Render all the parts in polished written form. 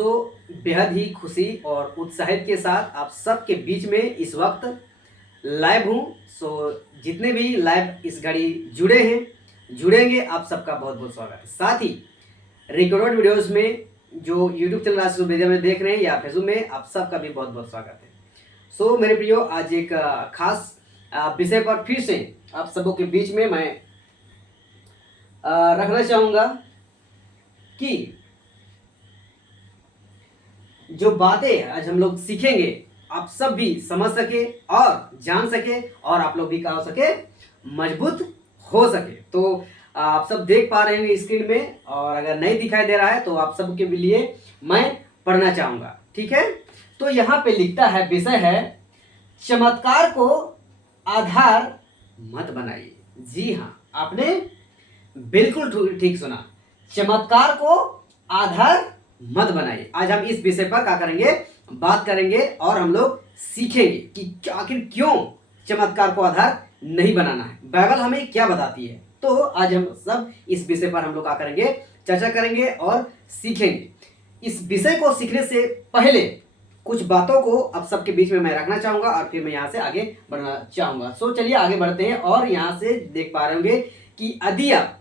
बेहद ही खुशी और उत्साहित के साथ आप सबके बीच में इस वक्त लाइव हूँ। जितने भी लाइव इस घड़ी जुड़े हैं जुड़ेंगे, आप सबका बहुत बहुत स्वागत है। साथ ही रिकॉर्डेड वीडियोस में जो यूट्यूब चैनल राशि मीडिया में देख रहे हैं या फेसबुक में, आप सबका भी बहुत बहुत स्वागत है। मेरे प्रियो, आज एक खास विषय पर फिर से आप सबों के बीच में मैं रखना चाहूँगा कि जो बातें आज हम लोग सीखेंगे आप सब भी समझ सके और जान सके और आप लोग भी क्या हो सके, मजबूत हो सके। तो आप सब देख पा रहे हैं स्क्रीन में, और अगर नहीं दिखाई दे रहा है तो आप सबके लिए मैं पढ़ना चाहूँगा, ठीक है। तो यहाँ पे लिखता है, विषय है चमत्कार को आधार मत बनाइए। जी हाँ, आपने बिल्कुल ठीक सुना, चमत्कार को आधार मत बनाइए। आज हम इस विषय पर क्या करेंगे, बात करेंगे और हम लोग सीखेंगे कि आखिर क्यों चमत्कार को आधार नहीं बनाना है, बाइबल हमें क्या बताती है। तो आज हम सब इस विषय पर हम लोग क्या करेंगे, चर्चा करेंगे और सीखेंगे। इस विषय को सीखने से पहले कुछ बातों को आप सबके बीच में मैं रखना चाहूंगा और फिर मैं यहाँ से आगे बढ़ना चाहूंगा। चलिए आगे बढ़ते हैं। और यहाँ से देख पा रहे होंगे कि यदि आप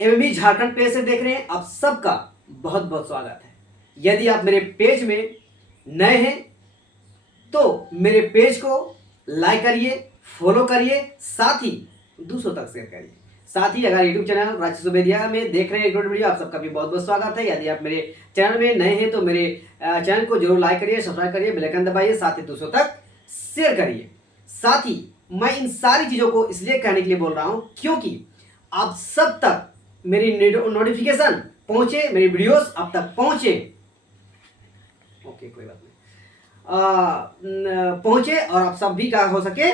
एमएमई झारखंड पेज से देख रहे हैं, आप सबका बहुत बहुत स्वागत है। यदि आप मेरे पेज में नए हैं तो मेरे पेज को लाइक करिए, फॉलो करिए, साथ ही दूसरों तक शेयर करिए। साथ ही अगर यूट्यूब चैनल राजू सुबेदिया में देख रहे हैं एक वीडियो, आप सबका भी बहुत बहुत स्वागत है। यदि आप मेरे चैनल में नए हैं तो मेरे चैनल को जरूर लाइक करिए, सब्सक्राइब करिए, बेल आइकन दबाइए, साथ ही दूसरों तक शेयर करिए। साथ ही मैं इन सारी चीज़ों को इसलिए कहने के लिए बोल रहा हूँ क्योंकि आप सब तक मेरी नोटिफिकेशन पहुंचे, मेरी वीडियोस आप तक पहुंचे, ओके कोई बात नहीं, पहुंचे और आप सब भी क्या हो सके,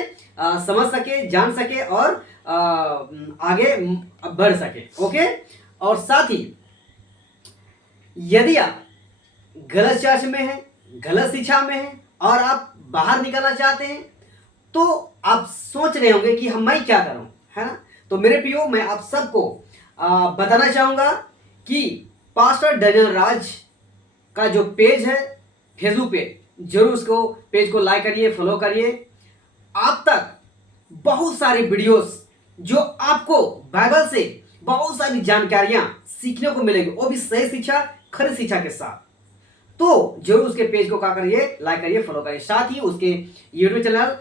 समझ सके, जान सके और आगे बढ़ सके, ओके। और साथ ही यदि आप गलत चर्च में हैं, गलत शिक्षा में हैं और आप बाहर निकलना चाहते हैं तो आप सोच रहे होंगे कि मैं क्या करूं, है ना। तो मेरे प्रियो, मैं आप सबको बताना चाहूंगा कि पास्टर डैनियल राज का जो पेज है फेसबुक पे, जरूर उसको पेज को लाइक करिए, फॉलो करिए। आप तक बहुत सारी वीडियोस जो आपको बाइबल से बहुत सारी जानकारियां सीखने को मिलेगी, वो भी सही शिक्षा, खरी शिक्षा के साथ। तो जरूर उसके पेज को क्या करिए, लाइक करिए, फॉलो करिए। साथ ही उसके यूट्यूब चैनल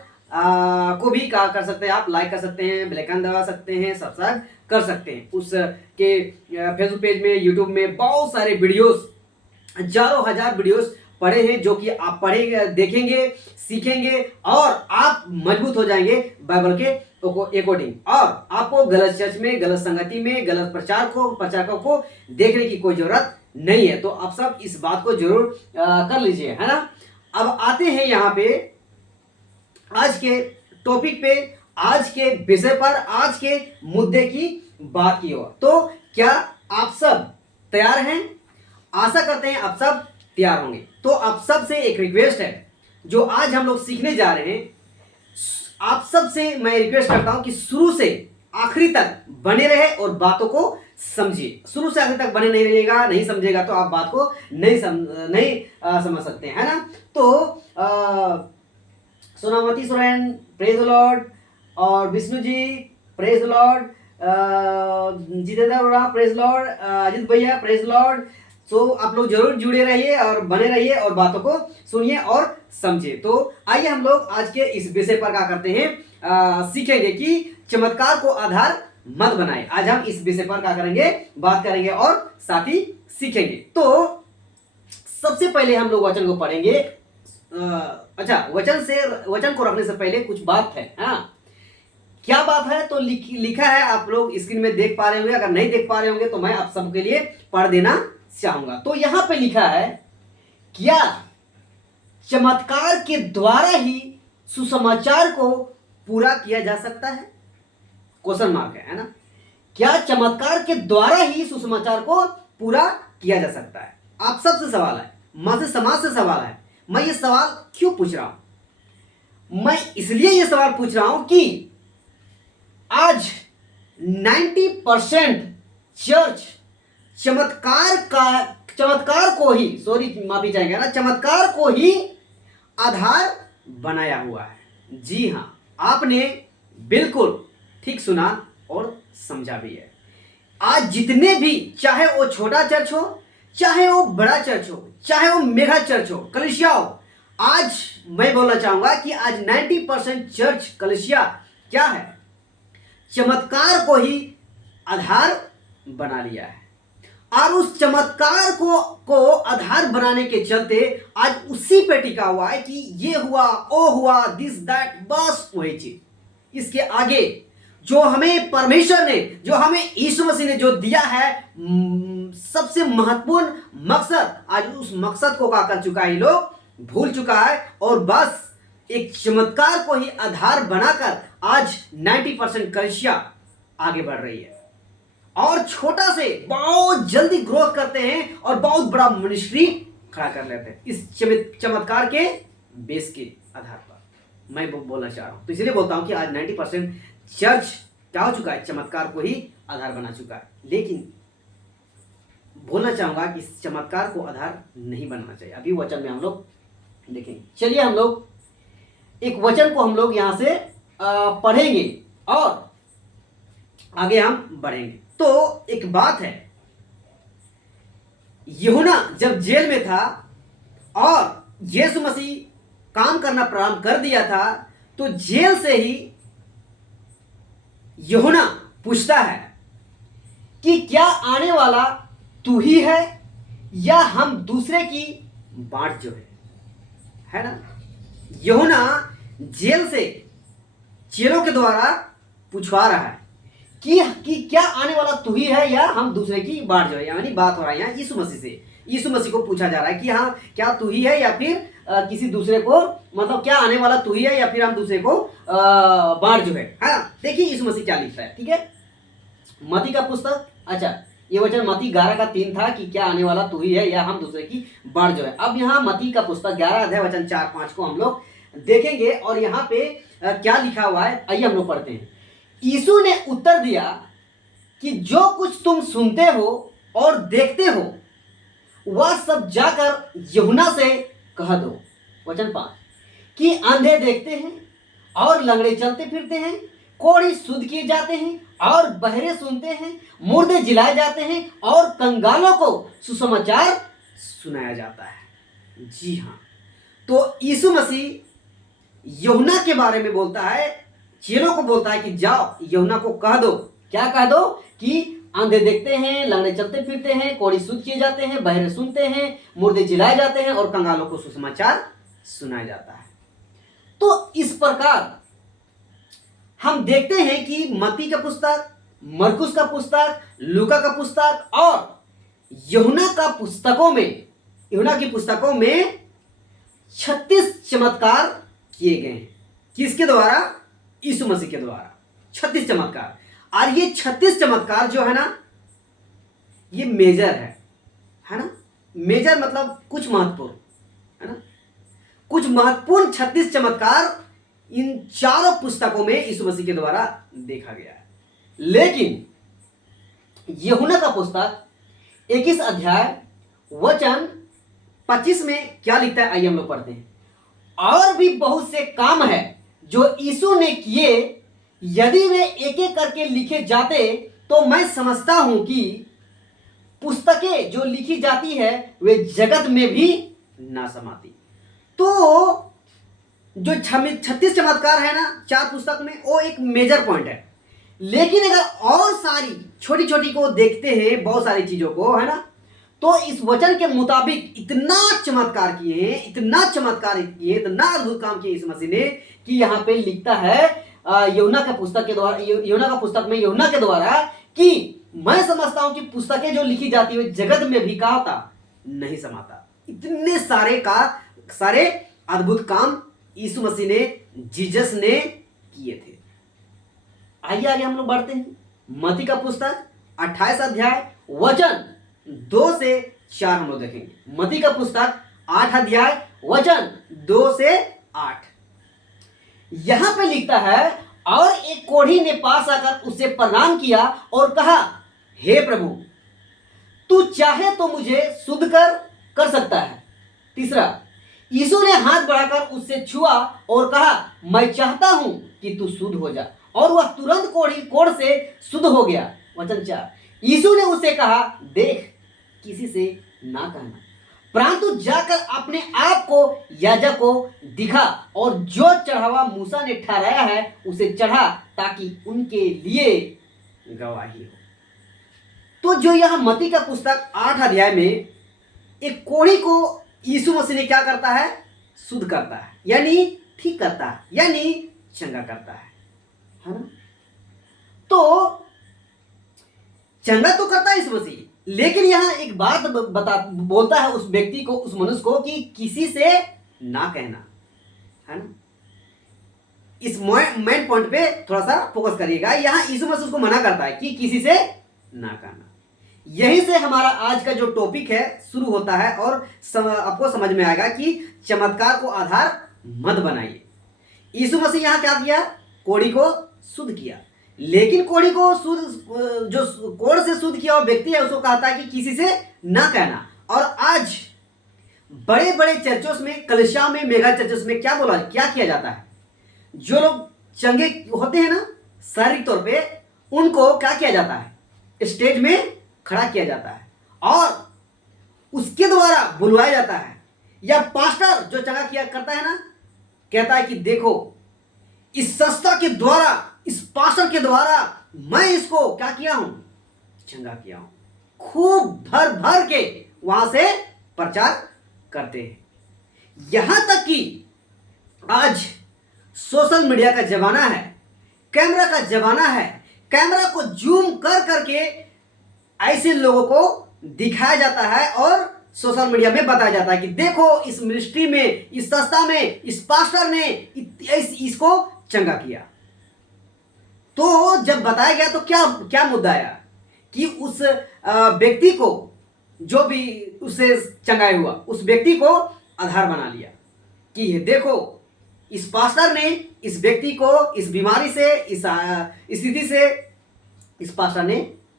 को भी क्या कर सकते हैं, आप लाइक कर सकते हैं, बेल आइकन दबा सकते हैं, सब्सक्राइब कर सकते हैं। उसके फेसबुक पेज में, यूट्यूब में बहुत सारे वीडियोस, हजारों हजार वीडियोस पड़े हैं जो कि आप पढ़ेंगे, देखेंगे, सीखेंगे और आप मजबूत हो जाएंगे बाइबल के अकॉर्डिंग। और आपको गलत चर्च में, गलत संगति में, गलत प्रचारकों को देखने की कोई जरूरत नहीं है। तो आप सब इस बात को जरूर कर लीजिए, है ना। अब आते हैं यहाँ पे आज के टॉपिक पे, आज के विषय पर, आज के मुद्दे की बात की ओर। तो क्या आप सब तैयार हैं? आशा करते हैं आप सब तैयार होंगे। तो आप सब से एक रिक्वेस्ट है, जो आज हम लोग सीखने जा रहे हैं, आप सब से मैं रिक्वेस्ट करता हूं कि शुरू से आखिरी तक बने रहे और बातों को समझिए। शुरू से आखिरी तक बने नहीं रहिएगा, नहीं समझेगा तो आप बात को नहीं समझ सकते हैं, है ना। तो Sonamati Soren praise the lord, और Vishnu ji praise the lord, Jitendra Arora praise lord, Ajit भैया प्रेज लॉर्ड। आप लोग जरूर जुड़े रहिए और बने रहिए और बातों को सुनिए और समझिए। तो आइए हम लोग आज के इस विषय पर क्या करते हैं, सीखेंगे कि चमत्कार को आधार मत बनाए। आज हम इस विषय पर क्या करेंगे, बात करेंगे और साथ ही सीखेंगे। तो सबसे पहले हम लोग वचन को पढ़ेंगे। अच्छा, वचन को रखने से पहले कुछ बात है, हाँ। क्या बात है? तो लिखा है, आप लोग स्क्रीन में देख पा रहे होंगे। अगर नहीं देख पा रहे होंगे तो मैं आप सबके लिए पढ़ देना चाहूंगा। तो यहां पे लिखा है, क्या चमत्कार के द्वारा ही सुसमाचार को पूरा किया जा सकता है? क्वेश्चन मार्क है ना। क्या चमत्कार के द्वारा ही सुसमाचार को पूरा किया जा सकता है? आप सबसे सवाल है, मां से समाज से सवाल है। मैं ये सवाल क्यों पूछ रहा हूं? मैं इसलिए ये सवाल पूछ रहा हूं कि आज 90% चर्च चमत्कार को ही, सॉरी माफी चाहेंगे ना, चमत्कार को ही आधार बनाया हुआ है। जी हाँ, आपने बिल्कुल ठीक सुना और समझा भी है। आज जितने भी, चाहे वो छोटा चर्च हो, चाहे वो बड़ा चर्च हो, चाहे वो मेगा चर्च हो, कलीसिया हो, आज मैं बोलना चाहूंगा कि आज 90% चर्च कलीसिया क्या है, चमत्कार को ही आधार बना लिया है। और उस चमत्कार को आधार बनाने के चलते आज उसी पे टिका हुआ है कि ये हुआ, ओ हुआ, दिस दैट, बस वही चीज। इसके आगे जो हमें परमेश्वर ने, जो हमें यीशु मसीह ने जो दिया है सबसे महत्वपूर्ण मकसद, आज उस मकसद को क्या कर चुका है, ये लोग भूल चुका है और बस एक चमत्कार को ही आधार बनाकर आज 90% कलीसिया आगे बढ़ रही है और छोटा से बहुत जल्दी ग्रोथ करते हैं और बहुत बड़ा मिनिस्ट्री खड़ा कर लेते हैं इस चमत्कार के बेस के आधार पर। मैं बोलना चाह रहा हूं, तो इसलिए बोलता हूं कि आज 90% चर्च क्या हो चुका है, चमत्कार को ही आधार बना चुका है। लेकिन बोलना चाहूंगा कि इस चमत्कार को आधार नहीं बनाना चाहिए। अभी वचन में हम लोग देखेंगे। चलिए हम लोग एक वचन को हम लोग यहां से पढ़ेंगे और आगे हम बढ़ेंगे। तो एक बात है, यूहन्ना जब जेल में था और यीशु मसीह काम करना प्रारंभ कर दिया था, तो जेल से ही यूहन्ना पूछता है कि क्या आने वाला तू ही है या हम दूसरे की बाट जो है ना। यूहन्ना जेल से चेलों के द्वारा पूछवा रहा है कि क्या आने वाला तू ही है या हम दूसरे की बाट जो है, यानी बात हो रहा है यहाँ यीशु मसीह से। यीशु मसीह को पूछा जा रहा है कि हाँ क्या तू ही है या फिर किसी दूसरे को, मतलब क्या आने वाला तू ही है या फिर हम दूसरे को बाट जो है ना। देखिए यीशु मसीह क्या लिखता है, ठीक है। मती का पुस्तक, अच्छा ये वचन मती 11:3 था कि क्या आने वाला तू ही है या हम दूसरे की बाट जो है। अब यहाँ मती का पुस्तक 11 अध्याय वचन 4-5 को हम लोग देखेंगे और यहाँ पे क्या लिखा हुआ है, आइए हम लोग पढ़ते हैं। यीशु ने उत्तर दिया कि जो कुछ तुम सुनते हो और देखते हो वह सब जाकर यूहन्ना से कह दो। वचन 5 कि अंधे देखते हैं और लंगड़े चलते फिरते हैं, कोढ़ी शुद्ध किए जाते हैं और बहरे सुनते हैं, मुर्दे जिलाए जाते हैं और कंगालों को सुसमाचार सुनाया जाता है। जी हाँ, तो यीशु मसीह यूहन्ना के बारे में बोलता है, चेलों को बोलता है कि जाओ यूहन्ना को कह दो। क्या कह दो? कि अंधे देखते हैं, लंगड़े चलते फिरते हैं, कोढ़ी शुद्ध किए जाते हैं, बहरे सुनते हैं, मुर्दे जिलाए जाते हैं और कंगालों को सुसमाचार सुनाया जाता है। तो इस प्रकार हम देखते हैं कि मत्ती का पुस्तक, मरकुस का पुस्तक, लूका का पुस्तक और यूहन्ना की पुस्तकों में 36 चमत्कार किए गए हैं। किसके द्वारा? यीशु मसीह के द्वारा 36 चमत्कार। और ये 36 चमत्कार जो है ना, ये मेजर है ना। मेजर मतलब कुछ महत्वपूर्ण, है ना। कुछ महत्वपूर्ण 36 चमत्कार इन चारों पुस्तकों में यीशु मसीह के द्वारा देखा गया है। लेकिन यूहन्ना का पुस्तक 21 अध्याय वचन 25 में क्या लिखता है, आइए हम लोग पढ़ते हैं। और भी बहुत से काम है जो यीशु ने किए, यदि वे एक एक करके लिखे जाते तो मैं समझता हूं कि पुस्तकें जो लिखी जाती है वे जगत में भी ना समाती। तो जो 36 चमत्कार है ना चार पुस्तक में, वो एक मेजर पॉइंट है। लेकिन अगर और सारी छोटी छोटी को देखते हैं, बहुत सारी चीजों को, है ना, तो इस वचन के मुताबिक इतना चमत्कार किए हैं, इतना चमत्कार किए, इतना अद्भुत काम किए इस मसीह ने कि यहाँ पे लिखता है यूहन्ना का पुस्तक के द्वारा, यूहन्ना का पुस्तक में यूहन्ना के द्वारा कि मैं समझता हूं कि पुस्तकें जो लिखी जाती है जगत में भी कहा था नहीं समाता। इतने सारे अद्भुत काम यीशु मसीह ने, जीसस ने किए थे। आइए आगे हम लोग बढ़ते हैं। मत्ती का पुस्तक 28 अध्याय वचन 2 से 4 हम लोग देखेंगे। मत्ती का पुस्तक 8 अध्याय वचन 2 से 8 यहां पे लिखता है, और एक कोढ़ी ने पास आकर उसे प्रणाम किया और कहा, हे प्रभु, तू चाहे तो मुझे शुद्ध कर सकता है। तीसरा, यीशु ने हाथ बढ़ाकर उससे छुआ और कहा, मैं चाहता हूं कि तू शुद्ध हो जा, और वह तुरंत कोढ़ से शुद्ध हो गया। वचन 4, यीशु ने उसे कहा, देख, किसी से ना कहना, परंतु जाकर अपने आप को याजक को दिखा और जो चढ़ावा मूसा ने ठहराया है उसे चढ़ा, ताकि उनके लिए गवाही हो। तो जो यह मत्ती का पुस्तक 8 अध्याय में एक कोढ़ी को यीशु मसीह ने क्या करता है? शुद्ध करता है, यानी ठीक करता है, यानी चंगा करता है ना। तो चंगा तो करता है यीशु मसीह, लेकिन यहां एक बात बोलता है उस व्यक्ति को, उस मनुष्य को, कि किसी से ना कहना, है ना। इस मेन पॉइंट पे थोड़ा सा फोकस करिएगा। यहां यीशु मसीह उसको मना करता है कि किसी से ना कहना। यहीं से हमारा आज का जो टॉपिक है शुरू होता है, और आपको समझ में आएगा कि चमत्कार को आधार मत बनाइए। यीशु मसीह यहां क्या किया? कोढ़ी को शुद्ध किया, लेकिन कोढ़ी को शुद्ध, जो कोढ़ से शुद्ध किया हुआ व्यक्ति है, उसको कहता है कि किसी से ना कहना। और आज बड़े बड़े चर्चों में, कलीसिया में, मेगा चर्चों में क्या किया जाता है? जो लोग चंगे होते हैं ना शारीरिक तौर पे, उनको क्या किया जाता है? स्टेज में खड़ा किया जाता है और उसके द्वारा बुलवाया जाता है। या पास्टर जो चंगा किया करता है ना, कहता है कि देखो, इस संस्था के द्वारा, इस पास्टर के द्वारा मैं इसको क्या किया हूं? चंगा किया हूं। खूब भर भर के वहां से प्रचार करते हैं। यहां तक कि आज सोशल मीडिया का जमाना है, कैमरा का जमाना है। कैमरा को जूम कर करके ऐसे लोगों को दिखाया जाता है और सोशल मीडिया में बताया जाता है कि देखो, इस मिनिस्ट्री में, इस संस्था में, इस पास्टर ने इसको चंगा किया। तो जब बताया गया तो क्या क्या मुद्दा आया कि उस व्यक्ति को, जो भी उसे चंगाया हुआ, उस व्यक्ति को आधार बना लिया कि ये देखो, इस पास्टर ने इस व्यक्ति को इस बीमारी से, इस स्थिति से इस पास्टर ने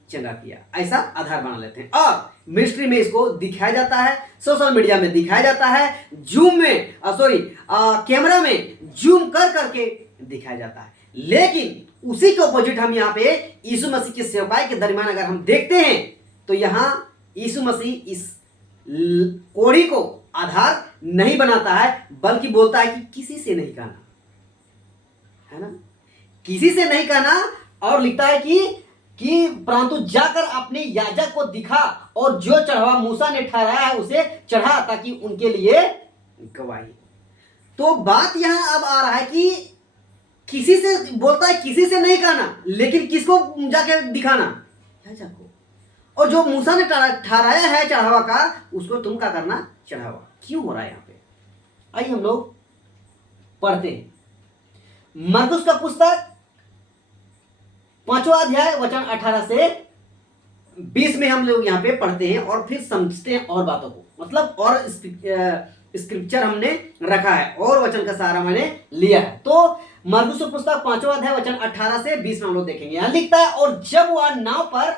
चंगा किया, ऐसा आधार बना लेते हैं। और मिनिस्ट्री में इसको दिखाया जाता है, सोशल मीडिया में दिखाया जाता है, जूम में कैमरा में जूम कर करके दिखाया जाता है। लेकिन उसी के ऑपोजिट हम यहाँ पे यीशु मसीह की सेवकाई के दरमियान अगर हम देखते हैं, तो यहाँ यीशु मसीह इस कोढ़ी को आधार नहीं बनाता है, बल्कि बोलता है कि किसी से नहीं कहना, है ना, किसी से नहीं कहना। और लिखता है कि परंतु जाकर अपने याजक को दिखा और जो चढ़ावा मूसा ने ठहराया है उसे चढ़ा, ताकि उनके लिए गवाही। तो बात यहां अब आ रहा है कि किसी से बोलता है, किसी से नहीं कहना, लेकिन किसको जाके दिखाना? याजक को। और जो मूसा ने ठहराया है चढ़ावा का, उसको तुम क्या करना? चढ़ावा। क्यों हो रहा है यहाँ पे? आइए हम लोग पढ़ते हैं। मरकुस का पुस्तक 5वां अध्याय वचन 18 से 20 में हम लोग यहाँ पे पढ़ते हैं और फिर समझते हैं और बातों को, मतलब और स्क्रिप्चर हमने रखा है और वचन का सहारा मैंने लिया है। तो मरकुस का पुस्तक 5वां अध्याय वचन 18 से 20 में हम लोग देखेंगे। यहाँ लिखता है, और जब वह नाव पर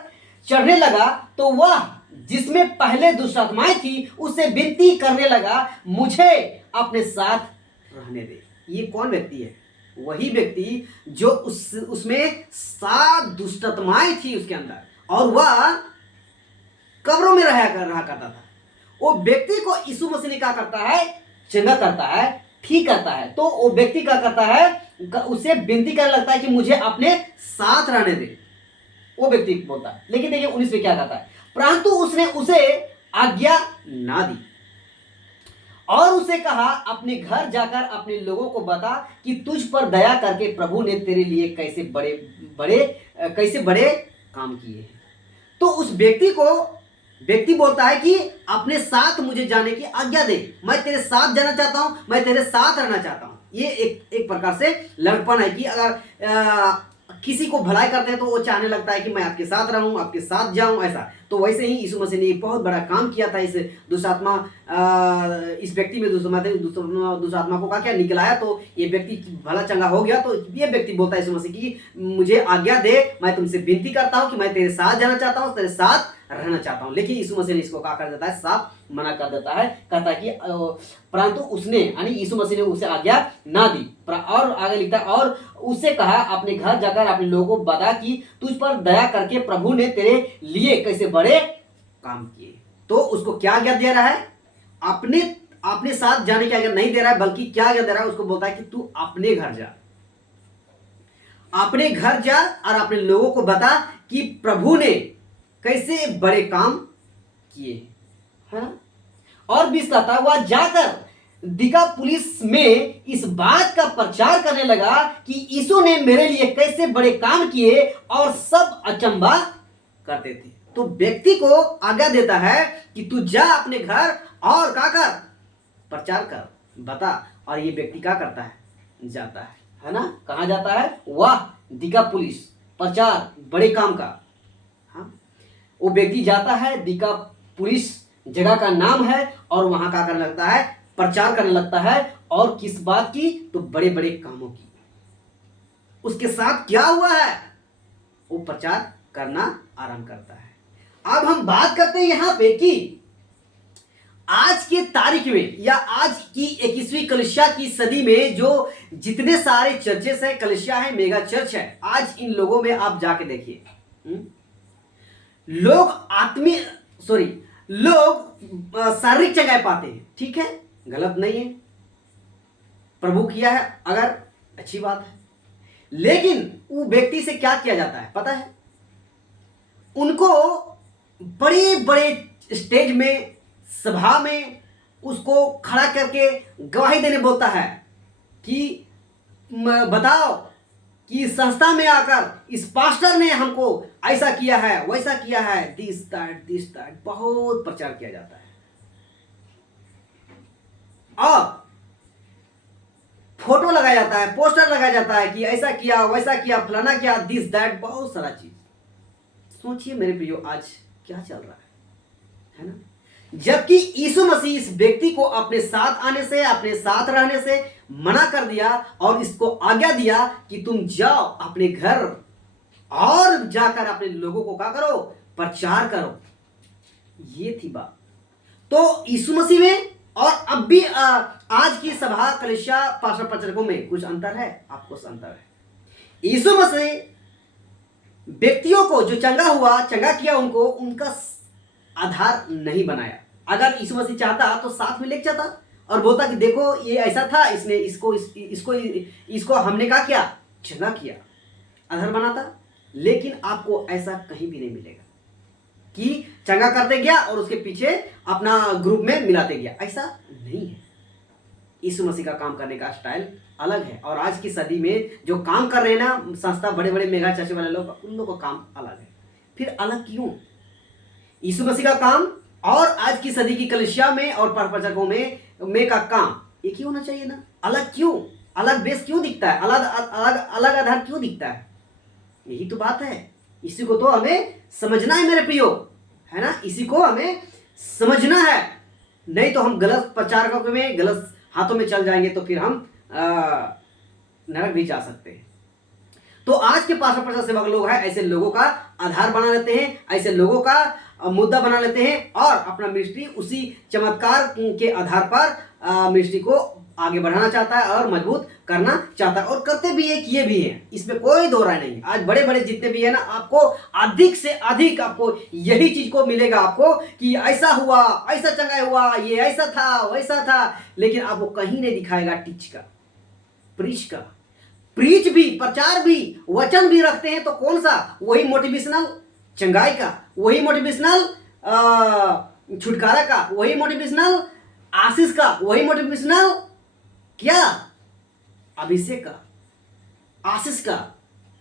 चढ़ने लगा तो वह जिसमें पहले दुष्टात्माएं थी उससे विनती करने लगा, मुझे अपने साथ रहने दे। ये कौन व्यक्ति है? वही व्यक्ति जो उसमें 7 दुष्टात्माएं थी उसके अंदर, और वह कब्रों में रहा करता था। वो व्यक्ति को यीशु मसीह ने क्या करता है? चंगा करता है, ठीक करता है। तो वो व्यक्ति क्या करता है? उसे विनती करने लगता है कि मुझे अपने साथ रहने दे। वो व्यक्ति बोलता है, लेकिन देखिए 19 में क्या कहता है, परंतु उसने उसे आज्ञा ना दी और उसे कहा, अपने घर जाकर अपने लोगों को बता कि तुझ पर दया करके प्रभु ने तेरे लिए कैसे बड़े काम किए हैं। तो उस व्यक्ति बोलता है कि अपने साथ मुझे जाने की आज्ञा दे, मैं तेरे साथ जाना चाहता हूं, मैं तेरे साथ रहना चाहता हूं। ये एक प्रकार से लड़पन है कि अगर किसी को भलाई करते हैं तो वो चाहने लगता है कि मैं आपके साथ रहूं, आपके साथ जाऊं, ऐसा। तो वैसे ही यीशु मसीह ने एक बहुत बड़ा काम किया था इस दुष्टात्मा इस व्यक्ति में दूसरा आत्मा को कहा क्या निकलाया, तो ये व्यक्ति भला चंगा हो गया। तो ये व्यक्ति बोलता है यीशु मसीह की मुझे आज्ञा दे, मैं तुमसे विनती करता हूँ कि मैं तेरे साथ जाना चाहता हूँ, तेरे साथ रहना चाहता हूँ। लेकिन यीशु मसीह ने इसको क्या कर देता है, साफ मना कर देता है, कहता है कि परंतु उसने यानी यीशु मसीह ने उसे आज्ञा ना दी। और आगे लिखता है और उससे कहा अपने घर जाकर अपने लोगों को बता कि तुझ पर दया करके प्रभु ने तेरे लिए कैसे बड़े काम किए। तो उसको क्या आज्ञा दे रहा है, अपने साथ जाने की आज्ञा नहीं दे रहा है, बल्कि क्या आज्ञा दे रहा है, उसको बोलता है कि तू अपने घर जा, अपने घर जा और अपने लोगों को बता कि प्रभु ने कैसे बड़े काम किए, है ना। और भी कहता है वह जाकर दिकापुलिस में इस बात का प्रचार करने लगा कि यीशु ने मेरे लिए कैसे बड़े काम किए और सब अचंभा करते थे। तो व्यक्ति को आज्ञा देता है कि तू जा अपने घर और क्या कर, प्रचार कर, बता। और ये व्यक्ति क्या करता है, जाता है ना। कहाँ जाता है, वह दिकापुलिस, प्रचार बड़े काम का। हाँ, वो व्यक्ति जाता है, दिकापुलिस जगह का नाम है, और वहां क्या करने लगता है, प्रचार करने लगता है। और किस बात की, तो बड़े बड़े कामों की। उसके साथ क्या हुआ है, वो प्रचार करना आरंभ करता है। अब हम बात करते हैं यहां पे कि आज के तारीख में या आज की 21वीं कलीसिया की सदी में जो जितने सारे चर्चेस हैं, कलीसिया है, मेगा चर्च है, आज इन लोगों में आप जाके देखिए, लोग शारीरिक चंगाई पाते हैं, ठीक है, गलत नहीं है, प्रभु किया है अगर अच्छी बात है। लेकिन वो व्यक्ति से क्या किया जाता है पता है, उनको बड़े बड़े स्टेज में, सभा में उसको खड़ा करके गवाही देने बोलता है कि बताओ कि संस्था में आकर इस पास्टर ने हमको ऐसा किया है, वैसा किया है, दिस दैट बहुत प्रचार किया जाता है। और फोटो लगाया जाता है, पोस्टर लगाया जाता है कि ऐसा किया, वैसा किया, फलाना किया, दिस दैट, बहुत सारा चीज। सोचिए मेरे प्रियो, आज क्या चल रहा है ना। जबकि यीशु मसीह इस व्यक्ति को अपने साथ आने से, अपने साथ रहने से मना कर दिया और इसको आज्ञा दिया कि तुम जाओ अपने घर और जाकर अपने लोगों को क्या करो, प्रचार करो। ये थी बात। तो यीशु मसीह में और अब भी आज की सभा, कलीसिया, पास्टर प्रचारकों में कुछ अंतर है, आपको अंतर है। यीशु मसीह व्यक्तियों को जो चंगा किया, उनको उनका आधार नहीं बनाया। अगर यीशु मसीह चाहता तो साथ में लेके जाता और बोलता कि देखो ये ऐसा था, इसने इसको हमने क्या किया, चंगा किया, आधार बनाता। लेकिन आपको ऐसा कहीं भी नहीं मिलेगा कि चंगा करते गया और उसके पीछे अपना ग्रुप में मिलाते गया, ऐसा नहीं है। यीशु मसीह का काम करने का स्टाइल अलग है। और आज की सदी में जो काम कर रहे हैं ना संस्था, बड़े बड़े मेगा चर्च वाले लोग, उन लोगों का काम अलग है। फिर अलग क्यों? यीशु मसीह का काम और आज की सदी की कलीसिया में और प्रचारकों में का काम एक ही होना चाहिए ना। अलग क्यों? अलग बेस क्यों दिखता है? अलग आधार क्यों दिखता है? यही तो बात है। इसी को तो हमें समझना है मेरे प्रियो, है ना। इसी को हमें समझना है, नहीं तो हम गलत प्रचारकों में, गलत हाथों में चल जाएंगे, तो फिर हम नरक भी जा सकते हैं। तो आज के पास्टर प्रचार सेवक लोग हैं, ऐसे लोगों का आधार बना लेते हैं, ऐसे लोगों का मुद्दा बना लेते हैं और अपना मिनिस्ट्री उसी चमत्कार के आधार पर मिनिस्ट्री को आगे बढ़ाना चाहता है और मजबूत करना चाहता है, और करते भी है, किए भी हैं, इसमें कोई दो राय नहीं। आज बड़े बड़े जितने भी है ना, आपको अधिक से अधिक आपको यही चीज को मिलेगा, आपको कि ऐसा हुआ, ऐसा चंगाई हुआ, ये ऐसा था, वैसा था, लेकिन आपको कहीं नहीं दिखाएगा टीच का, प्रीच का। प्रीच भी, प्रचार भी, वचन भी रखते हैं, तो कौन सा? वही मोटिवेशनल चंगाई का, वही मोटिवेशनल छुटकारा का, वही मोटिवेशनल आशीष का, वही मोटिवेशनल क्या, अभिषेक का, आशीष का।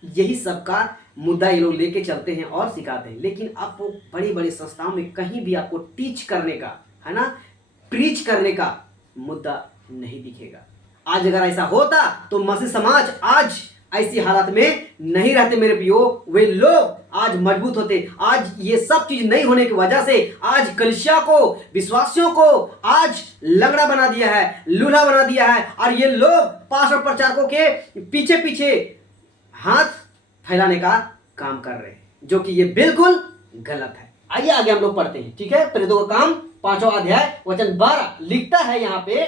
यही सबका मुद्दा ये लोग लेके चलते हैं और सिखाते हैं। लेकिन आपको बड़ी बड़ी संस्थाओं में कहीं भी आपको टीच करने का, है ना, प्रीच करने का मुद्दा नहीं दिखेगा। आज अगर ऐसा होता तो मसीह समाज आज ऐसी हालत में नहीं रहते मेरे प्रियो। वे लोग आज मजबूत होते। आज ये सब चीज नहीं होने की वजह से आज कलीसिया को, विश्वासियों को आज लंगड़ा बना दिया है, लूल्हा बना दिया है, और ये लोग पास्टर और प्रचारकों के पीछे पीछे हाथ फैलाने का काम कर रहे हैं, जो कि ये बिल्कुल गलत है। आइए आगे हम लोग पढ़ते हैं, ठीक है। प्रेरितों का काम 5वां अध्याय वचन 12 लिखता है यहाँ पे,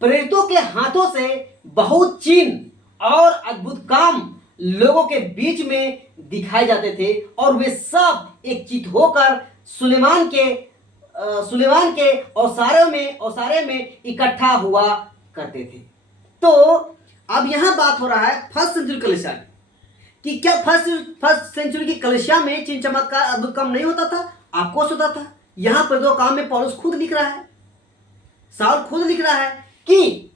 प्रेरितों के हाथों से बहुत चिन्ह और अद्भुत काम लोगों के बीच में दिखाए जाते थे, और वे सब एक चित होकर सुलेमान के औसारे में इकट्ठा हुआ करते थे। तो अब यहां बात हो रहा है फर्स्ट सेंचुरी कलीसिया कि क्या फर्स्ट सेंचुरी की कलीसिया में चिन्ह चमत्कार अद्भुत काम नहीं होता था? आपको होता था। यहां पर दो काम में पौलुस खुद लिख रहा है, साउल खुद लिख रहा है कि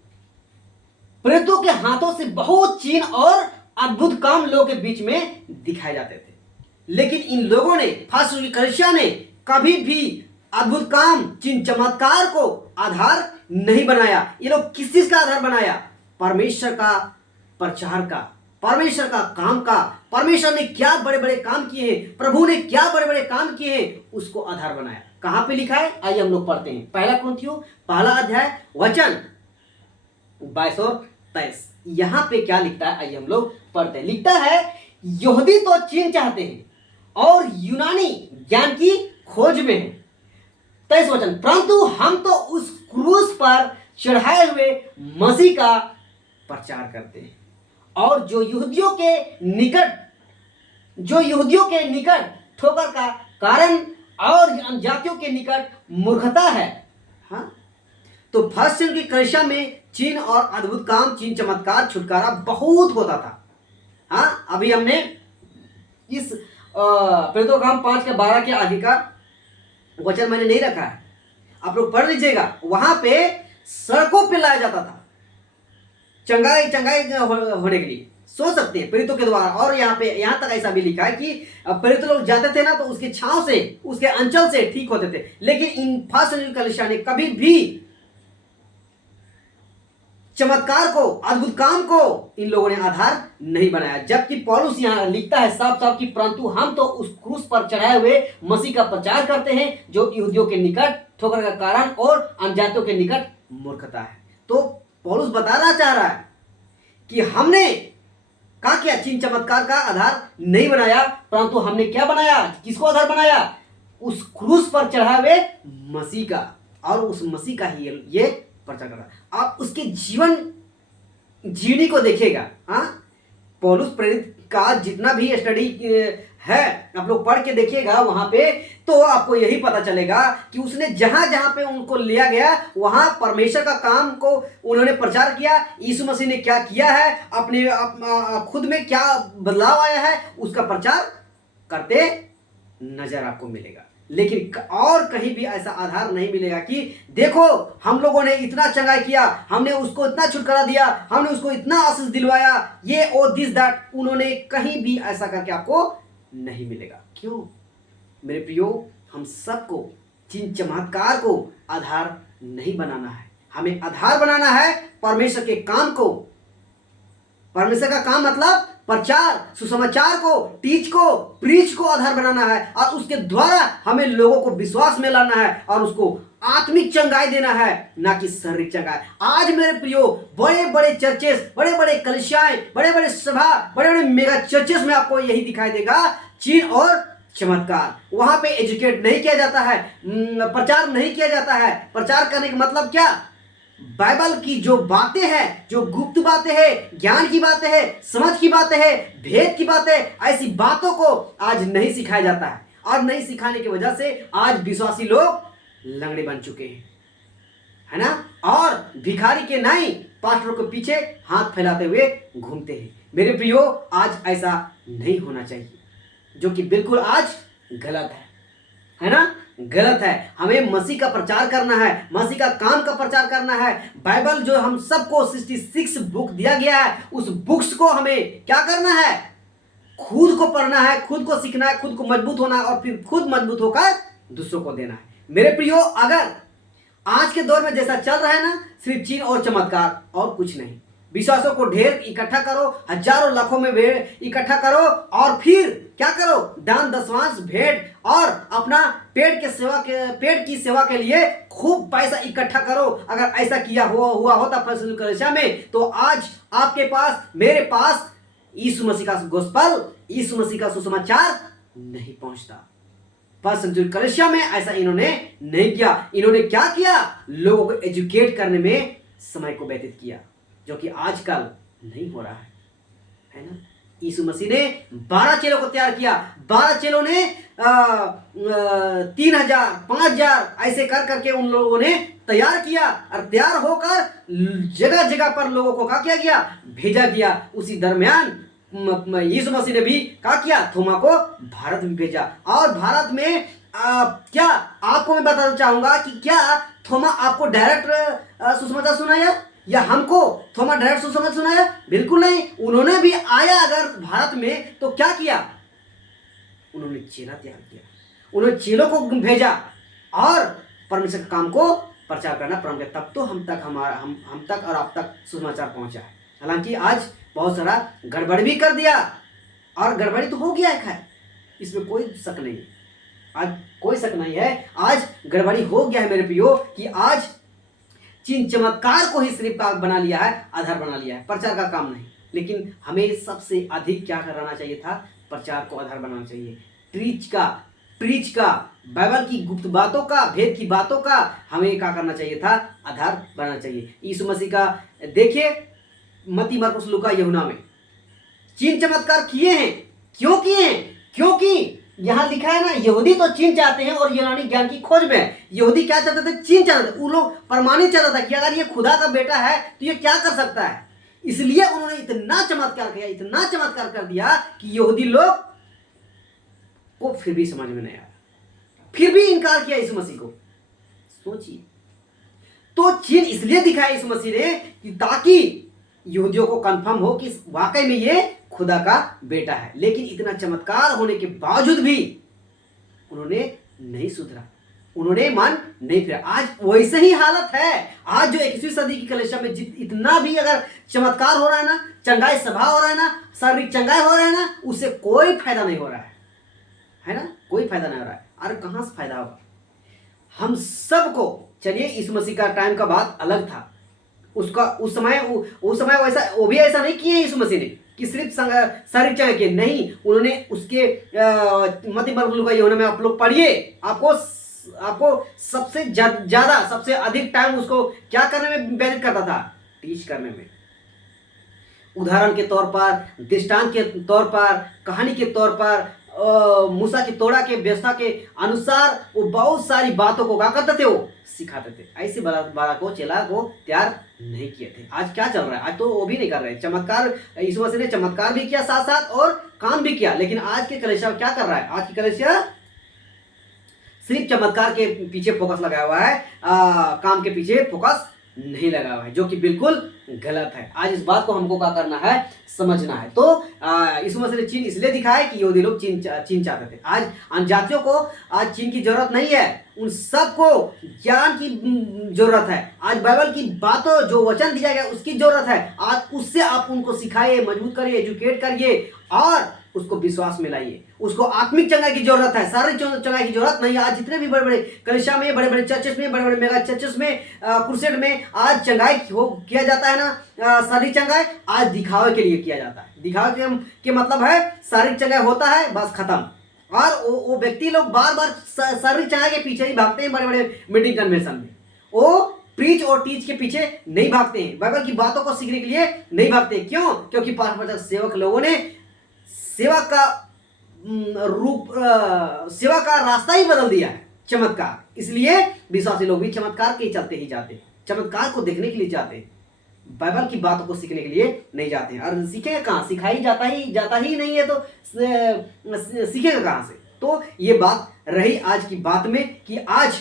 प्रेरितों के हाथों से बहुत चिन्ह और अद्भुत काम लोगों के बीच में दिखाए जाते थे, लेकिन इन लोगों ने, फर्स्ट सेंचुरी कलीसिया ने कभी भी अद्भुत काम, चिन्ह चमत्कार को आधार नहीं बनाया। ये लोग किस चीज का आधार बनाया? परमेश्वर का प्रचार का, परमेश्वर का काम का, परमेश्वर ने क्या बड़े बड़े काम किए हैं, प्रभु ने क्या बड़े बड़े काम किए हैं, उसको आधार बनाया। कहां पे लिखा है? आइए हम लोग पढ़ते हैं। पहला कुरिन्थियों 1 अध्याय वचन 22 और 23। यहां पे क्या लिखता है? आइए हम लोग पढ़ते हैं। लिखता है, यहूदी तो चिन्ह चाहते हैं और यूनानी ज्ञान की खोज में है। 23 वचन, परंतु हम तो उस क्रूस पर चढ़ाए हुए मसीह का प्रचार करते हैं, और जो यहूदियों के निकट ठोकर का कारण और जातियों के निकट मूर्खता है। हाँ, तो फर्स्ट सेंचुरी की कलीसिया में चिन्ह और अद्भुत काम, चिन्ह चमत्कार, छुटकारा बहुत होता था। हाँ, अभी हमने इस प्रेरितों का काम 5 के 12 के आगे का वचन मैंने नहीं रखा है, आप लोग पढ़ लीजिएगा। वहां पे सड़कों पे लाया जाता था चंगाई होने के लिए, सोच सकते हैं, प्रेरितों के द्वारा। और यहाँ तक ऐसा भी लिखा है कि प्रेरित लोग जाते थे ना, तो उसके छांव से, उसके अंचल से ठीक होते थे। लेकिन इन फर्स्ट सेंचुरी कलीसिया ने कभी भी चमत्कार को, अद्भुत काम को इन लोगों ने आधार नहीं बनाया। जबकि पौलुस यहाँ लिखता है साफ साफ कि परंतु हम तो उस क्रूस पर चढ़ाए हुए मसीह का प्रचार करते हैं, जो यहूदियों के निकट ठोकर का कारण और अन्यजातियों के निकट मूर्खता है। तो पौलुस बताना चाह रहा है कि हमने कहा क्या, चिन्ह चमत्कार का आधार नहीं बनाया, परंतु हमने क्या बनाया, किसको आधार बनाया? उस क्रूस पर चढ़ाए हुए मसीह का, और उस मसीह का ही ये प्रचार कर रहा। आप उसके जीवन जीवनी को देखिएगा। हाँ, पौलुस प्रेरित का जितना भी स्टडी है, आप लोग पढ़ के देखिएगा वहां पे, तो आपको यही पता चलेगा कि उसने जहां जहां पे उनको लिया गया, वहां परमेश्वर का काम को उन्होंने प्रचार किया। यीशु मसीह ने क्या किया है, अपने खुद में क्या बदलाव आया है, उसका प्रचार करते नजर आपको मिलेगा। लेकिन और कहीं भी ऐसा आधार नहीं मिलेगा कि देखो हम लोगों ने इतना चंगाई किया, हमने उसको इतना छुटकारा दिया, हमने उसको इतना आशीष दिलवाया, ये ओ दिस दैट। उन्होंने कहीं भी ऐसा करके आपको नहीं मिलेगा। क्यों मेरे प्रियो? हम सबको चिन्ह चमत्कार को आधार नहीं बनाना है, हमें आधार बनाना है परमेश्वर के काम को। परमेश्वर का काम मतलब प्रचार, सुसमाचार को, टीच को, प्रीच को आधार बनाना है, और उसके द्वारा हमें लोगों को विश्वास में लाना है और उसको आत्मिक चंगाई देना है, ना कि शारीरिक चंगाई। आज मेरे प्रियो, बड़े बड़े चर्चेस, बड़े बड़े कलीसियाएं, बड़े बड़े सभा, बड़े बड़े मेगा चर्चेस में आपको यही दिखाई देगा, चिन्ह और चमत्कार। वहां पे एजुकेट नहीं किया जाता है, प्रचार नहीं किया जाता है। प्रचार करने का मतलब क्या? बाइबल की जो बातें हैं, जो गुप्त बातें हैं, ज्ञान की बातें हैं, समझ की बातें हैं, भेद की बातें, ऐसी बातों को आज नहीं सिखाया जाता है। और नहीं सिखाने की वजह से आज विश्वासी लोग लंगड़े बन चुके हैं, है ना, और भिखारी के नहीं पास्टरों के पीछे हाथ फैलाते हुए घूमते हैं। मेरे प्रियो, आज ऐसा नहीं होना चाहिए, जो कि बिल्कुल आज गलत है ना, गलत है। हमें मसीह का प्रचार करना है, मसीह का काम का प्रचार करना है। बाइबल जो हम सबको 66 बुक दिया गया है, उस बुक्स को हमें क्या करना है? खुद को पढ़ना है, खुद को सीखना है, खुद को मजबूत होना है, और फिर खुद मजबूत होकर दूसरों को देना है। मेरे प्रियो, अगर आज के दौर में जैसा चल रहा है ना, सिर्फ चिन्ह और चमत्कार और कुछ नहीं, विश्वासों को ढेर इकट्ठा करो, हजारों लाखों में भेड़ इकट्ठा करो और फिर क्या करो, दान दशवांश भेंट और अपना पेट की सेवा के लिए खूब पैसा इकट्ठा करो। अगर ऐसा किया हुआ होता फर्स्ट कलीसिया में, तो आज आपके पास, मेरे पास यीशु मसीह का गोस्पल, यीशु मसीह का सुसमाचार नहीं पहुंचता। फर्स्ट कलीसिया में ऐसा इन्होंने नहीं किया। इन्होंने क्या किया, लोगों को एजुकेट करने में समय को व्यतीत किया, जो कि आजकल नहीं हो रहा है ना। यीशु मसीह ने 12 चेलों को तैयार किया। 12 चेलों ने 3000 5000 ऐसे कर करके उन लोगों ने तैयार किया और तैयार होकर जगह जगह पर लोगों को क्या किया, भेजा गया। उसी दरमियान यीशु मसीह ने भी क्या किया, थोमा को भारत में भेजा। और भारत में क्या आपको मैं बताना चाहूंगा कि क्या थोमा आपको डायरेक्ट सुसमाचार सुनाया या हमको थोमा डायरेक्ट सुसमाचार सुनाया? बिल्कुल नहीं। उन्होंने भी आया अगर भारत में तो क्या किया, उन्होंने चेला तैयार किया, उन्होंने चेलों को भेजा और परमेश्वर के काम को प्रचार करना प्रारंभ किया। तब तो हम तक और आप तक सुसमाचार पहुंचा है। हालांकि आज बहुत सारा गड़बड़ भी कर दिया, और गड़बड़ी तो हो गया है, खैर इसमें कोई शक नहीं है, आज कोई शक नहीं है, आज गड़बड़ी हो गया है मेरे प्रियो, कि आज चिन्ह चमत्कार को ही सिर्फ का बना लिया है, आधार बना लिया है, प्रचार का काम नहीं। लेकिन हमें सबसे अधिक क्या करना चाहिए था, प्रचार को आधार बनाना चाहिए। प्रीच का बाइबल की गुप्त बातों का, भेद की बातों का हमें क्या करना चाहिए था, आधार बनाना चाहिए। यीशु मसीह का देखिए मत्ती मरकुस लूका यूहन्ना में चिन्ह चमत्कार किए हैं। क्यों किए हैं? क्योंकि यहां लिखा है ना, यहूदी तो चिन्ह चाहते हैं और यूनानी ज्ञान की खोज में है। यहूदी क्या चाहते थे? चिन्ह चाहते थे। वो लोग प्रमाणित चाहता था कि अगर ये खुदा का बेटा है तो ये क्या कर सकता है। इसलिए उन्होंने इतना चमत्कार किया, इतना चमत्कार कर दिया कि यहूदी लोग को फिर भी समझ में नहीं आया, फिर भी इनकार किया यीशु मसीह को। सोचिए, तो चिन्ह इसलिए दिखाया यीशु मसीह ने कि ताकि यहूदियों को कंफर्म हो कि वाकई में ये खुदा का बेटा है। लेकिन इतना चमत्कार होने के बावजूद भी उन्होंने नहीं सुधरा, उन्होंने मन नहीं फिरा। आज वैसे ही हालत है। आज जो 21वीं सदी की कलीसिया में इतना भी अगर चमत्कार हो रहा है ना, चंगाई सभा हो रहा है ना, शारीरिक चंगाई हो रहा है ना, उससे कोई फायदा नहीं हो रहा है ना, कोई फायदा नहीं हो रहा है। अरे कहां से फायदा होगा हम सबको। चलिए, यीशु मसीह का टाइम का बात अलग था, उसका उस समय वैसा, वो भी ऐसा नहीं किए यीशु मसीह ने कि सिर्फ शारीरिक चंगाई किए, नहीं। उन्होंने उसके मत्ती मरकुस लूका यूहन्ना में आप लोग पढ़िए, आपको सबसे ज्यादा सबसे अधिक टाइम उसको क्या करने में व्यतीत करता था, टीच करने में। उदाहरण के तौर पर, दृष्टांत के तौर पर, कहानी के तौर पर, मूसा की तोड़ा के व्यवस्था के अनुसार वो बहुत सारी बातों को क्या करते थे, वो सिखाते थे। ऐसी बारा को चेला को तैयार नहीं किए थे। आज क्या चल रहा है, आज तो वो भी नहीं कर रहे। चमत्कार, यीशु मसीह ने चमत्कार भी किया साथ साथ और काम भी किया। लेकिन आज के कलीसिया क्या कर रहा है, आज की कलीसिया सिर्फ चमत्कार के पीछे फोकस लगाया हुआ है, काम के पीछे फोकस नहीं लगा हुआ है, जो कि बिल्कुल गलत है। आज इस बात को हमको क्या करना है, समझना है। तो यीशु मसीह ने चिन्ह इसलिए दिखाया कि यहूदी लोग चिन्ह चाहते थे। आज अन्य जातियों को आज चिन्ह की जरूरत नहीं है, उन सबको ज्ञान की जरूरत है। आज बाइबल की बातों, जो वचन दिया गया उसकी जरूरत है। आज उससे आप उनको सिखाइए, मजबूत करिए, एजुकेट करिए और उसको विश्वास में लाइए। उसको आत्मिक चंगाई की जरूरत है, शारीरिक चंगाई की जरूरत नहीं है। आज जितने भी बड़े बड़े कलीसिया में, बड़े बड़े चर्चेस में, बड़े बड़े मेगा चर्चेस में, क्रूसेड में आज चंगाई किया जाता है ना, शारीरिक चंगाई आज दिखावे के लिए किया जाता है। दिखावे के मतलब है शारीरिक चंगाई होता है, बस खत्म। और वो व्यक्ति लोग बार बार शारीरिक चंगाई के पीछे ही भागते हैं, बड़े बड़े मीटिंग कन्वेंशन में। वो प्रीच और टीच के पीछे नहीं भागते हैं, बाइबल की बातों को सीखने के लिए नहीं भागते। क्यों? क्योंकि 5 सेवक लोगों ने सेवा का सेवा का रास्ता ही बदल दिया है, चमत्कार। इसलिए विश्वासी लोग भी चमत्कार के चलते ही जाते हैं, चमत्कार को देखने के लिए जाते हैं, बाइबल की बातों को सीखने के लिए नहीं जाते हैं। और सीखेगा कहाँ, सिखाई जाता ही नहीं है, तो सीखेगा कहाँ से। तो ये बात रही आज की बात में कि आज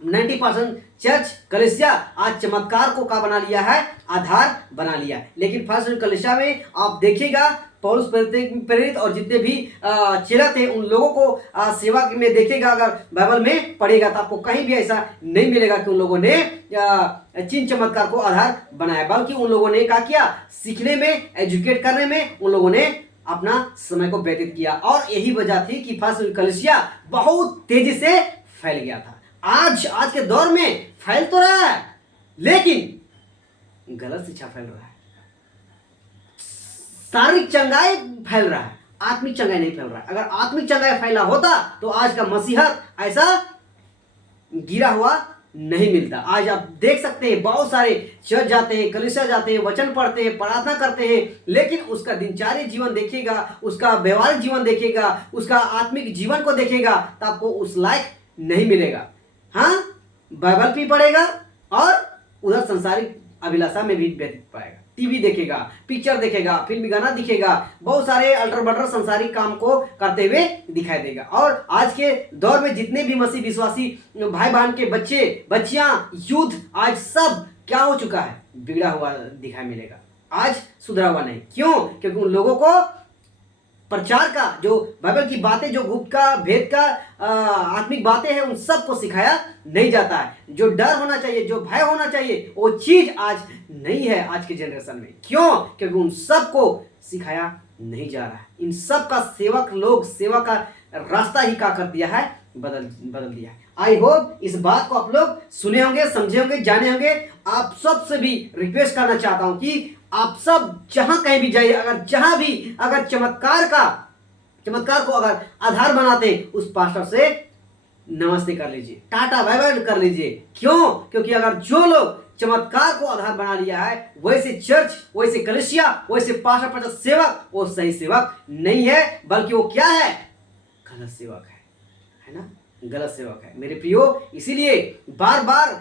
90% चर्च कलीसिया आज चमत्कार को क्या बना लिया है, आधार बना लिया। लेकिन फर्स्ट कलीसिया में आप देखिएगा पौलुस प्रेरित और जितने भी चेला थे उन लोगों को सेवा में देखेगा, अगर बाइबल में पढ़ेगा तो आपको कहीं भी ऐसा नहीं मिलेगा कि उन लोगों ने चिन्ह चमत्कार को आधार बनाया, बल्कि उन लोगों ने क्या किया, सीखने में, एजुकेट करने में उन लोगों ने अपना समय को व्यतीत किया। और यही वजह थी कि फर्स्ट कलीसिया बहुत तेजी से फैल गया था। आज के दौर में फैल तो रहा है, लेकिन गलत शिक्षा फैल रहा है, शारीरिक चंगाई फैल रहा है, आत्मिक चंगाई नहीं फैल रहा है। अगर आत्मिक चंगाई फैला होता तो आज का मसीहत ऐसा गिरा हुआ नहीं मिलता। आज आप देख सकते हैं बहुत सारे चर्च जाते हैं, कलीसिया जाते हैं, वचन पढ़ते हैं, प्रार्थना करते हैं, लेकिन उसका दिनचर्या जीवन देखेगा, उसका व्यवहारिक जीवन देखेगा, उसका आत्मिक जीवन को देखेगा तो आपको उस लायक नहीं मिलेगा। हाँ, बाइबल भी पढ़ेगा और उधर संसारिक अभिलाषा में भी व्यतीत पाएगा, टीवी देखेगा, पिक्चर देखेगा, फिल्मी गाना दिखेगा, बहुत सारे अल्टर बल्टर संसारिक काम को करते हुए दिखाई देगा। और आज के दौर में जितने भी मसीह विश्वासी भाई बहन के बच्चे, बच्चियां, यूथ, आज सब क्या हो चुका है, बिगड़ा हुआ दिखाई मिलेगा, आज सुधरा हुआ नहीं। क्यों? क्योंकि उन लोगों को प्रचार का जो बाइबल की बातें, जो गुप्त का, भेद का, आत्मिक बातें हैं, उन सब को सिखाया नहीं जाता है। जो डर होना चाहिए, जो भय होना चाहिए, वो चीज आज नहीं है आज के जनरेशन में। क्यों? क्योंकि उन सब को सिखाया नहीं जा रहा है। इन सब का सेवक लोग सेवा का रास्ता ही क्या कर दिया है, बदल दिया है। आई होप इस बात को आप लोग सुने होंगे, समझे होंगे, जाने होंगे। आप सबसे भी रिक्वेस्ट करना चाहता हूं कि आप सब जहां कहीं भी जाइए, अगर जहां भी अगर चमत्कार को अगर आधार बनाते, उस पास्टर से नमस्ते कर लीजिए, टाटा बाय बाय कर लीजिए। क्यों? क्योंकि अगर जो लोग चमत्कार को आधार बना लिया है, वैसे चर्च, वैसे कलीसिया, वैसे पास्टर सेवक, वो सही सेवक नहीं है, बल्कि वो क्या है, गलत सेवक है ना, गलत सेवक है मेरे प्रियो। इसीलिए बार बार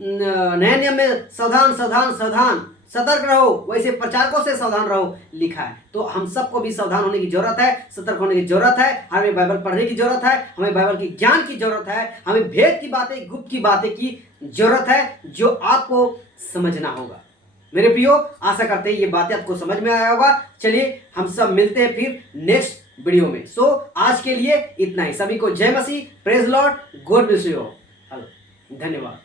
नए नियम में सावधान सतर्क रहो, वैसे प्रचारकों से सावधान रहो लिखा है। तो हम सबको भी सावधान होने की जरूरत है, सतर्क होने की जरूरत है, हमें बाइबल पढ़ने की जरूरत है, हमें बाइबल की ज्ञान की जरूरत है, हमें भेद की बातें, गुप्त की बातें की जरूरत है, जो आपको समझना होगा। मेरे प्रियो, आशा करते हैं ये बातें आपको समझ में आया होगा। चलिए हम सब मिलते हैं फिर नेक्स्ट वीडियो में। सो आज के लिए इतना ही। सभी को जय मसीह, praise lord, god bless you. धन्यवाद।